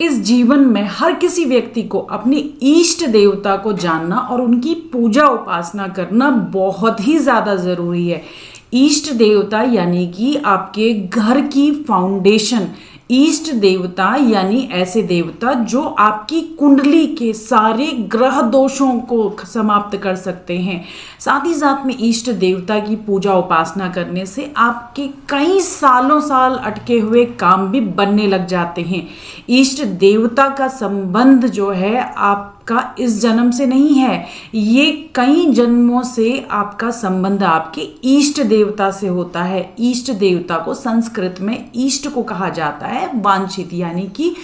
इस जीवन में हर किसी व्यक्ति को अपने इष्ट देवता को जानना और उनकी पूजा उपासना करना बहुत ही ज्यादा जरूरी है। इष्ट देवता यानी कि आपके घर की फाउंडेशन। इष्ट देवता यानी ऐसे देवता जो आपकी कुंडली के सारे ग्रह दोषों को समाप्त कर सकते हैं। साथ ही साथ में इष्ट देवता की पूजा उपासना करने से आपके कई सालों साल अटके हुए काम भी बनने लग जाते हैं। इष्ट देवता का संबंध जो है आपका इस जन्म से नहीं है, ये कई जन्मों से आपका संबंध आपके इष्ट देवता से होता है। इष्ट देवता को संस्कृत में इष्ट को कहा जाता है वांछित यानी कि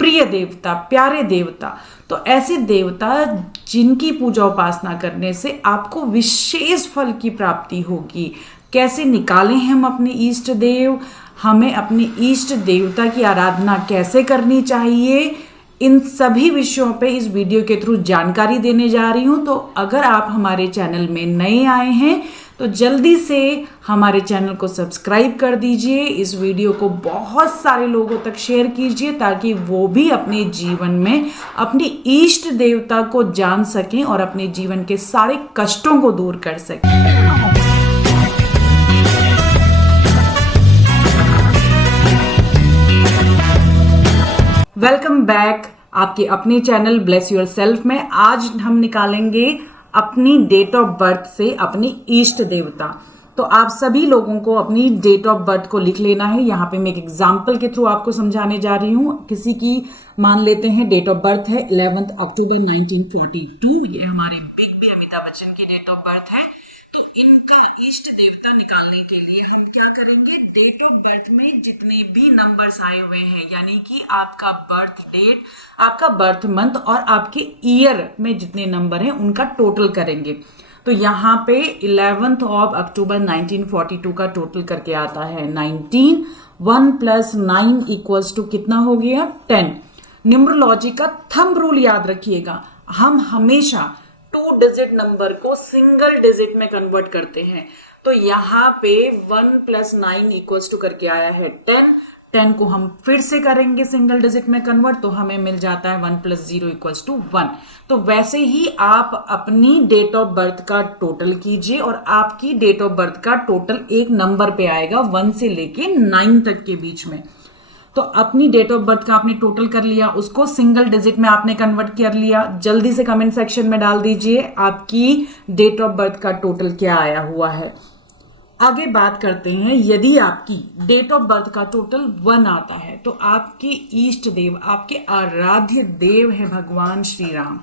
प्रिय देवता, प्यारे देवता। तो ऐसे देवता जिनकी पूजा उपासना करने से आपको विशेष फल की प्राप्ति होगी। कैसे निकालें हम अपने इष्ट देव, हमें अपने इष्ट देवता की आराधना कैसे करनी चाहिए, इन सभी विषयों पे इस वीडियो के थ्रू जानकारी देने जा रही हूँ। तो अगर आप हमारे चैनल में नए आए हैं तो जल्दी से हमारे चैनल को सब्सक्राइब कर दीजिए। इस वीडियो को बहुत सारे लोगों तक शेयर कीजिए ताकि वो भी अपने जीवन में अपने इष्ट देवता को जान सकें और अपने जीवन के सारे कष्टों को दूर कर सकें। वेलकम बैक आपके अपने चैनल ब्लेस योर सेल्फ में। आज हम निकालेंगे अपनी डेट ऑफ बर्थ से अपनी इष्ट देवता। तो आप सभी लोगों को अपनी डेट ऑफ बर्थ को लिख लेना है। यहाँ पे मैं एक एग्जाम्पल के थ्रू आपको समझाने जा रही हूँ। किसी की मान लेते हैं डेट ऑफ बर्थ है 11 अक्टूबर 1942। ये हमारे बिग बी अमिताभ बच्चन की डेट ऑफ बर्थ है। तो इनका इष्ट देवता निकालने के लिए हम क्या करेंगे, डेट ऑफ बर्थ में जितने भी नंबर्स आए हुए हैं यानी कि आपका बर्थ डेट, आपका बर्थ मंथ और आपके ईयर में जितने नंबर हैं उनका टोटल करेंगे। तो यहाँ पे 11 अक्टूबर 1942 का टोटल करके आता है 19। 1 + 9 = कितना हो गया 10। न्यूमरोलॉजी का थंब रूल याद रखिएगा, हम हमेशा 2 डिजिट नंबर को सिंगल डिजिट में कन्वर्ट करते हैं। तो यहाँ पे 1 + 9 करके आया है 10। 10 को हम फिर से करेंगे सिंगल डिजिट में कन्वर्ट तो हमें मिल जाता है 1 + 0 = 1। तो वैसे ही आप अपनी डेट ऑफ बर्थ का टोटल कीजिए और आपकी डेट ऑफ बर्थ का टोटल एक नंबर पे आएगा 1 से लेके 9 तक के बीच में। तो अपनी डेट ऑफ बर्थ का आपने टोटल कर लिया, उसको सिंगल डिजिट में आपने कन्वर्ट कर लिया। जल्दी से कमेंट सेक्शन में डाल दीजिए आपकी डेट ऑफ बर्थ का टोटल क्या आया हुआ है। आगे बात करते हैं, यदि आपकी डेट ऑफ बर्थ का टोटल 1 आता है तो आपके इष्ट देव, आपके आराध्य देव है भगवान श्री राम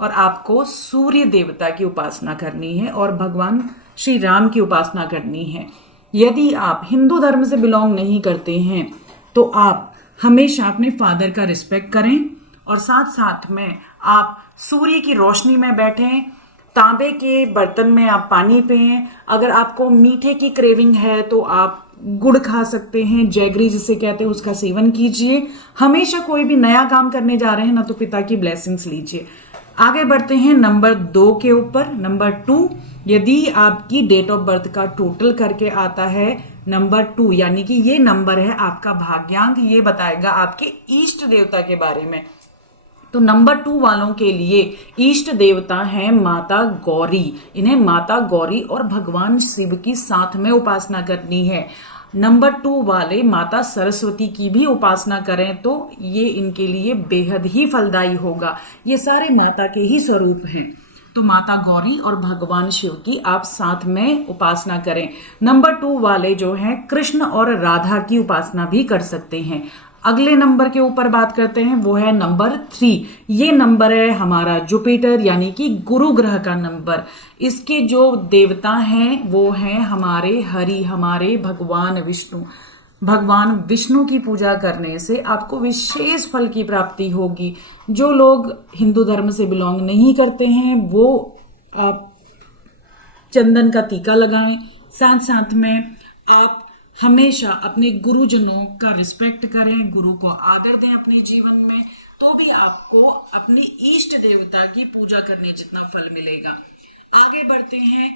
और आपको सूर्य देवता की उपासना करनी है और भगवान श्री राम की उपासना करनी है। यदि आप हिंदू धर्म से बिलोंग नहीं करते हैं तो आप हमेशा अपने फादर का रिस्पेक्ट करें और साथ साथ में आप सूर्य की रोशनी में बैठें, तांबे के बर्तन में आप पानी पिएं। अगर आपको मीठे की क्रेविंग है तो आप गुड़ खा सकते हैं, जैगरी जिसे कहते हैं उसका सेवन कीजिए। हमेशा कोई भी नया काम करने जा रहे हैं ना तो पिता की ब्लेसिंग्स लीजिए। आगे बढ़ते हैं नंबर 2 के ऊपर। नंबर 2, यदि आपकी डेट ऑफ बर्थ का टोटल करके आता है नंबर 2 यानी कि ये नंबर है आपका भाग्यांक, ये बताएगा आपके इष्ट देवता के बारे में। तो नंबर 2 वालों के लिए इष्ट देवता है माता गौरी। इन्हें माता गौरी और भगवान शिव की साथ में उपासना करनी है। नंबर 2 वाले माता सरस्वती की भी उपासना करें तो ये इनके लिए बेहद ही फलदायी होगा। ये सारे माता के ही स्वरूप हैं। तो माता गौरी और भगवान शिव की आप साथ में उपासना करें। नंबर 2 वाले जो हैं कृष्ण और राधा की उपासना भी कर सकते हैं। अगले नंबर के ऊपर बात करते हैं, वो है नंबर 3। ये नंबर है हमारा जुपिटर यानी कि गुरु ग्रह का नंबर। इसके जो देवता हैं वो हैं हमारे हरि, हमारे भगवान विष्णु। भगवान विष्णु की पूजा करने से आपको विशेष फल की प्राप्ति होगी। जो लोग हिंदू धर्म से बिलोंग नहीं करते हैं वो चंदन का टीका लगाएं। साथ साथ में आप हमेशा अपने गुरुजनों का रिस्पेक्ट करें, गुरु को आदर दें अपने जीवन में, तो भी आपको अपनी इष्ट देवता की पूजा करने जितना फल मिलेगा। आगे बढ़ते हैं,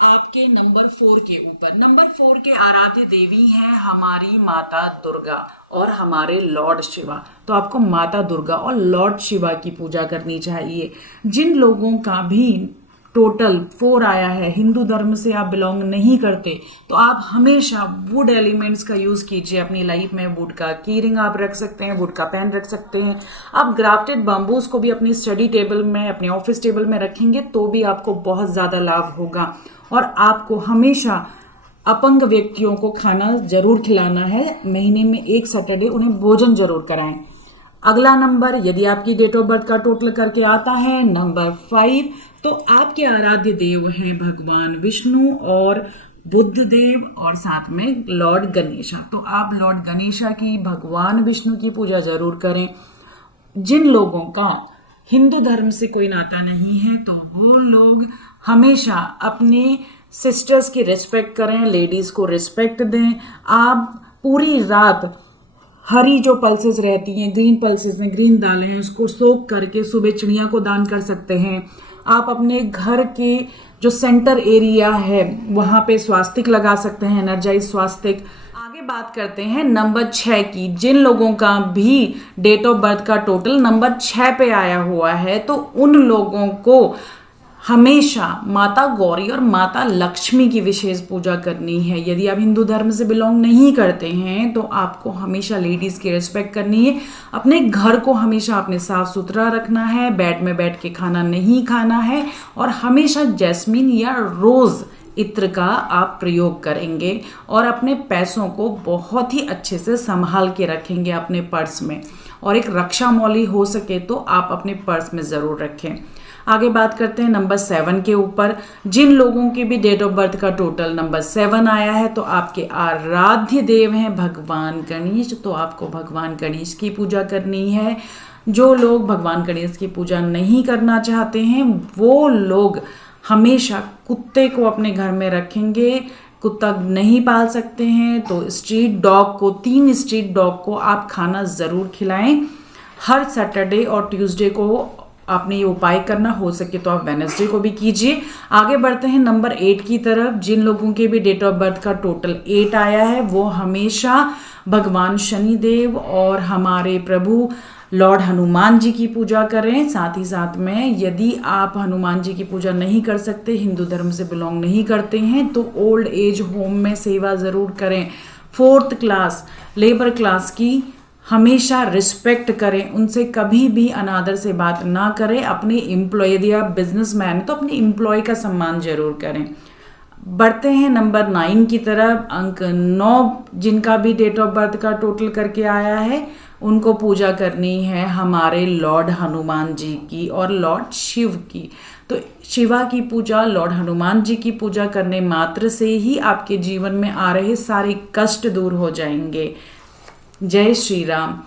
आपके नंबर 4 के ऊपर, नंबर 4 के आराध्य देवी हैं हमारी माता दुर्गा और हमारे लॉर्ड शिवा। तो आपको माता दुर्गा और लॉर्ड शिवा की पूजा करनी चाहिए। जिन लोगों का भी टोटल 4 आया है, हिंदू धर्म से आप बिलोंग नहीं करते, तो आप हमेशा वुड एलिमेंट्स का यूज कीजिए अपनी लाइफ में। वुड का की रिंग आप रख सकते हैं, वुड का पेन रख सकते हैं। आप ग्राफ्टेड बम्बूज को भी अपनी स्टडी टेबल में, अपने ऑफिस टेबल में रखेंगे तो भी आपको बहुत ज्यादा लाभ होगा। और आपको हमेशा अपंग व्यक्तियों को खाना जरूर खिलाना है, महीने में 1 सैटरडे उन्हें भोजन जरूर कराएं। अगला नंबर, यदि आपकी डेट ऑफ बर्थ का टोटल करके आता है नंबर 5, तो आपके आराध्य देव हैं भगवान विष्णु और बुद्ध देव और साथ में लॉर्ड गणेशा। तो आप लॉर्ड गणेशा की, भगवान विष्णु की पूजा जरूर करें। जिन लोगों का हिंदू धर्म से कोई नाता नहीं है तो वो लोग हमेशा अपने सिस्टर्स की रिस्पेक्ट करें, लेडीज को रिस्पेक्ट दें। आप पूरी रात हरी जो पल्सेस रहती हैं, ग्रीन पल्सेस हैं, ग्रीन दालें हैं, उसको सोक करके सुबह चिड़िया को दान कर सकते हैं। आप अपने घर के जो सेंटर एरिया है वहां पे स्वास्तिक लगा सकते हैं, एनर्जाइज स्वास्तिक। आगे बात करते हैं नंबर 6 की। जिन लोगों का भी डेट ऑफ बर्थ का टोटल नंबर 6 पे आया हुआ है तो उन लोगों को हमेशा माता गौरी और माता लक्ष्मी की विशेष पूजा करनी है। यदि आप हिंदू धर्म से बिलोंग नहीं करते हैं तो आपको हमेशा लेडीज की रिस्पेक्ट करनी है। अपने घर को हमेशा अपने साफ सुथरा रखना है, बेड में बैठ के खाना नहीं खाना है और हमेशा जैस्मीन या रोज इत्र का आप प्रयोग करेंगे और अपने पैसों को बहुत ही अच्छे से संभाल के रखेंगे अपने पर्स में। और एक रक्षा मौली हो सके तो आप अपने पर्स में जरूर रखें। आगे बात करते हैं नंबर 7 के ऊपर। जिन लोगों की भी डेट ऑफ बर्थ का टोटल नंबर 7 आया है तो आपके आराध्य देव हैं भगवान गणेश। तो आपको भगवान गणेश की पूजा करनी है। जो लोग भगवान गणेश की पूजा नहीं करना चाहते हैं वो लोग हमेशा कुत्ते को अपने घर में रखेंगे। कुत्ता नहीं पाल सकते हैं तो स्ट्रीट डॉग को, 3 स्ट्रीट डॉग को आप खाना जरूर खिलाएं। हर सैटरडे और ट्यूसडे को आपने ये उपाय करना, हो सके तो आप वेडनेसडे को भी कीजिए। आगे बढ़ते हैं नंबर 8 की तरफ। जिन लोगों के भी डेट ऑफ बर्थ का टोटल 8 आया है वो हमेशा भगवान शनिदेव और हमारे प्रभु लॉर्ड हनुमान जी की पूजा करें। साथ ही साथ में यदि आप हनुमान जी की पूजा नहीं कर सकते, हिंदू धर्म से बिलोंग नहीं करते हैं, तो ओल्ड एज होम में सेवा जरूर करें। 4th क्लास, लेबर क्लास की हमेशा रिस्पेक्ट करें, उनसे कभी भी अनादर से बात ना करें। अपने एम्प्लॉय, यदि आप बिजनेसमैन तो अपने एम्प्लॉय का सम्मान जरूर करें। बढ़ते हैं नंबर 9 की तरफ। अंक 9 जिनका भी डेट ऑफ बर्थ का टोटल करके आया है उनको पूजा करनी है हमारे लॉर्ड हनुमान जी की और लॉर्ड शिव की। तो शिवा की पूजा, लॉर्ड हनुमान जी की पूजा करने मात्र से ही आपके जीवन में आ रहे सारे कष्ट दूर हो जाएंगे। जय श्री राम।